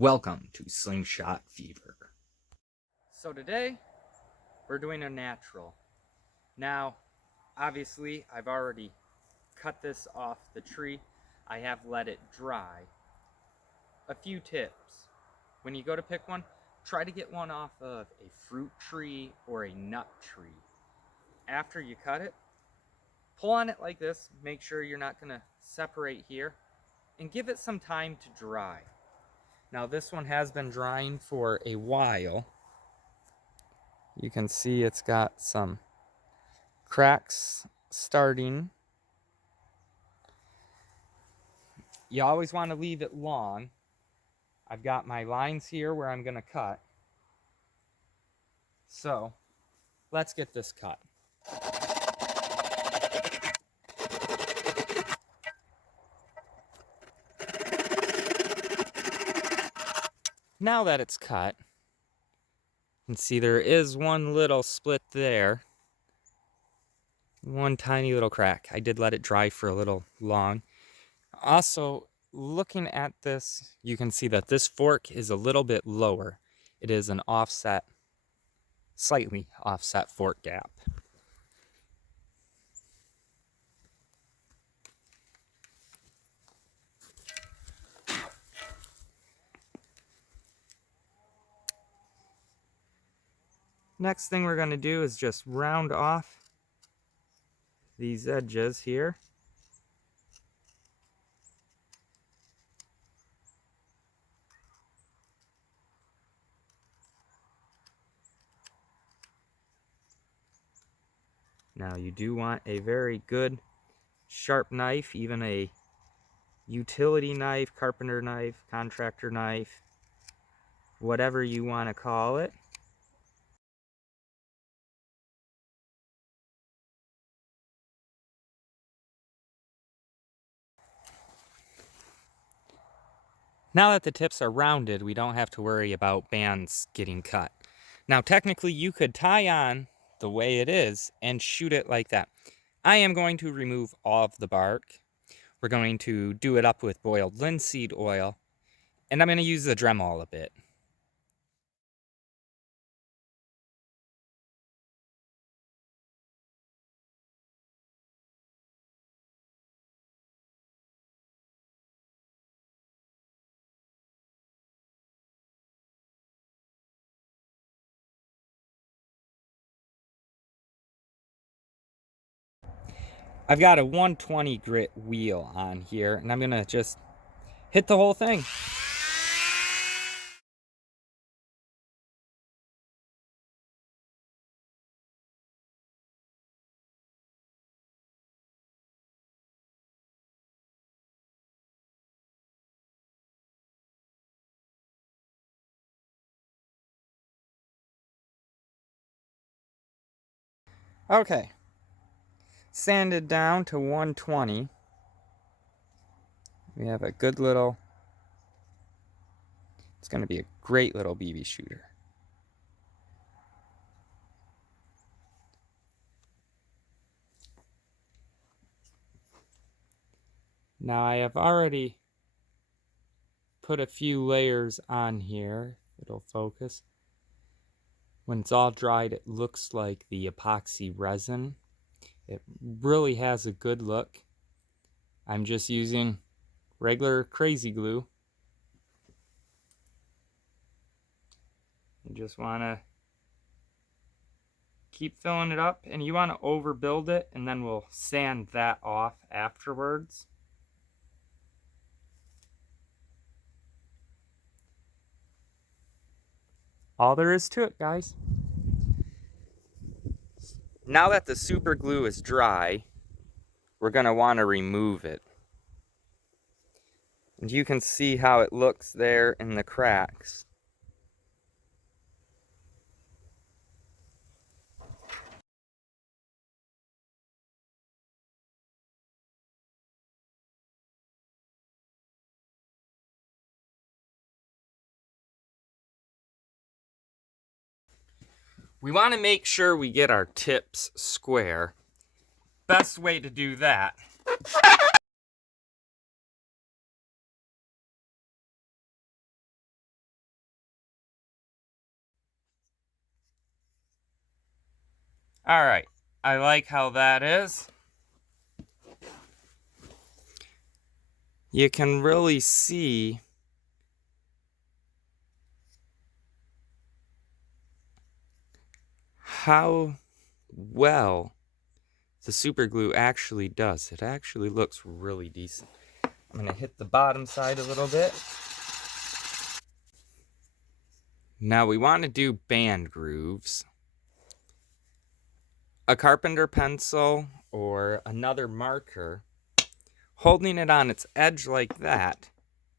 Welcome to Slingshot Fever. So today, we're doing a natural. Now, obviously, I've already cut this off the tree. I have let it dry. A few tips. When you go to pick one, try to get one off of a fruit tree or a nut tree. After you cut it, pull on it like this. Make sure you're not going to separate here. And give it some time to dry. Now this one has been drying for a while. You can see it's got some cracks starting. You always want to leave it long. I've got my lines here where I'm going to cut. So let's get this cut. Now that it's cut, you can see there is one little split there. One tiny little crack. I did let it dry for a little long. Also, looking at this, you can see that this fork is a little bit lower. It is an offset, slightly offset fork gap. Next thing we're going to do is just round off these edges here. Now you do want a very good sharp knife, even a utility knife, carpenter knife, contractor knife, whatever you want to call it. Now that the tips are rounded, we don't have to worry about bands getting cut. Now technically you could tie on the way it is and shoot it like that. I am going to remove all of the bark. We're going to do it up with boiled linseed oil, and I'm going to use the Dremel a bit. I've got a 120 grit wheel on here, and I'm going to just hit the whole thing. Okay. Sanded down to 120. We have a good little, it's going to be a great little BB shooter. Now I have already put a few layers on here. It'll focus. When it's all dried, it looks like the epoxy resin. It really has a good look. I'm just using regular crazy glue. You just want to keep filling it up, and you want to overbuild it, and then we'll sand that off afterwards. All there is to it, guys. Now that the super glue is dry, we're going to want to remove it. And you can see how it looks there in the cracks. We want to make sure we get our tips square. Best way to do that All right, I like how that is. You can really see how well the super glue actually does. It actually looks really decent. I'm gonna hit the bottom side a little bit. Now we want to do band grooves. A carpenter pencil or another marker, holding it on its edge like that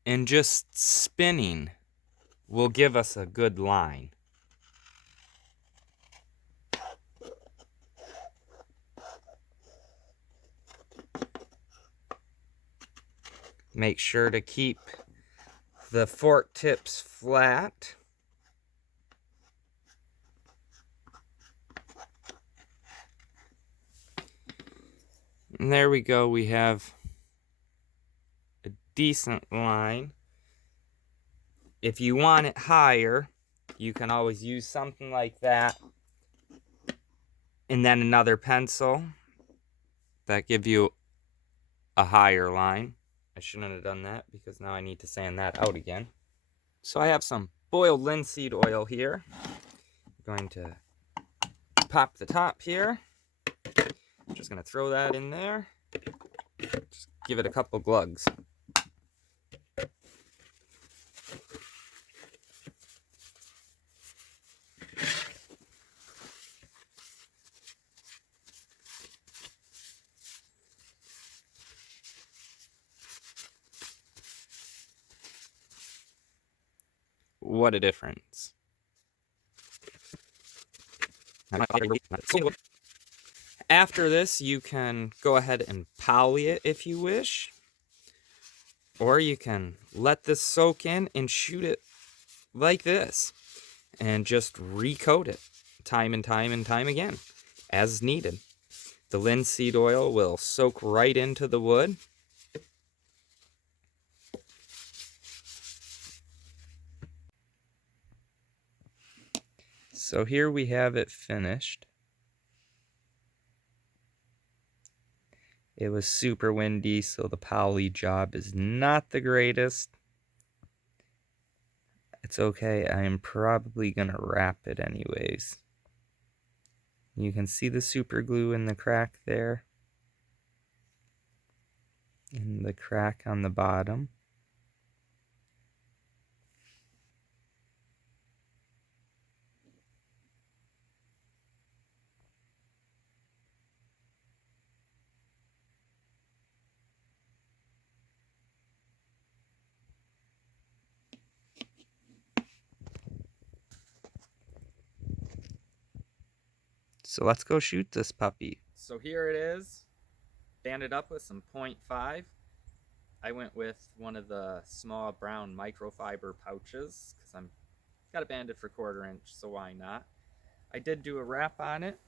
and just spinning will give us a good line. Make sure to keep the fork tips flat. And there we go, we have a decent line. If you want it higher, you can always use something like that. And then another pencil that gives you a higher line. I shouldn't have done that because now I need to sand that out again. So I have some boiled linseed oil here. I'm going to pop the top here. I'm just going to throw that in there. Just give it a couple glugs. What a difference. After this, you can go ahead and poly it if you wish. Or you can let this soak in and shoot it like this. And just recoat it time and time and time again, as needed. The linseed oil will soak right into the wood. So here we have it finished. It was super windy, so the poly job is not the greatest. It's okay, I am probably gonna wrap it anyways. You can see the super glue in the crack there. And the crack on the bottom. So let's go shoot this puppy. So here it is, banded up with some 0.5. I went with one of the small brown microfiber pouches because I'm got it banded for 1/4 inch, so why not? I did do a wrap on it.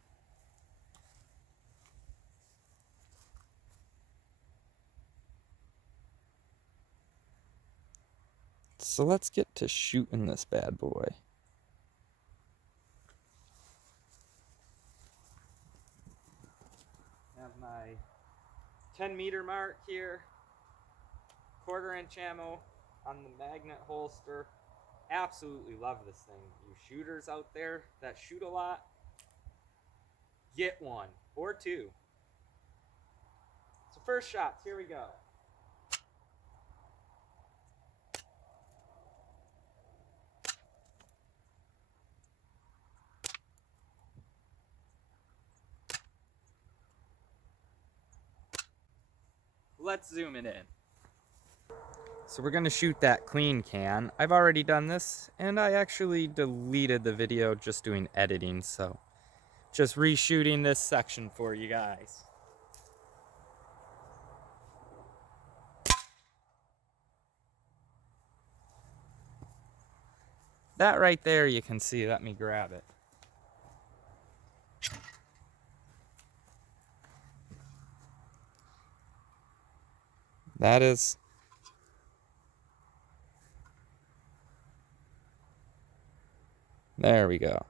So let's get to shooting this bad boy. Have my 10-meter mark here, 1/4 inch ammo on the magnet holster. Absolutely love this thing. You shooters out there that shoot a lot, get one or two. So first shots, here we go. Let's zoom it in. So we're gonna shoot that clean can. I've already done this, and I actually deleted the video just doing editing, so just reshooting this section for you guys. That right there you can see, let me grab it. That is there we go.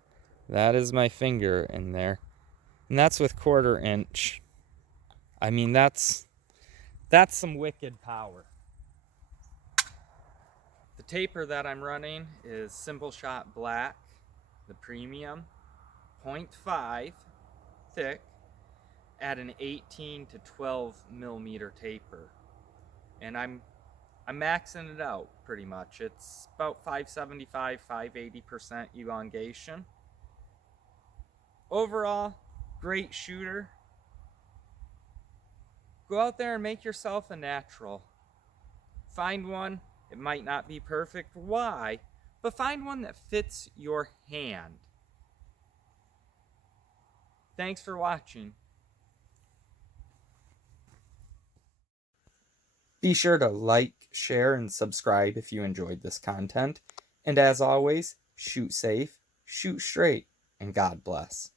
That is my finger in there. And that's with 1/4 inch. I mean, that's some wicked power. The taper that I'm running is SimpleShot Black, the premium, 0.5 thick, at an 18 to 12 millimeter taper. And I'm maxing it out pretty much. It's about 575, 580% elongation. Overall, great shooter. Go out there and make yourself a natural. Find one. It might not be perfect. Why? But find one that fits your hand. Thanks for watching. Be sure to like, share, and subscribe if you enjoyed this content. And as always, shoot safe, shoot straight, and God bless.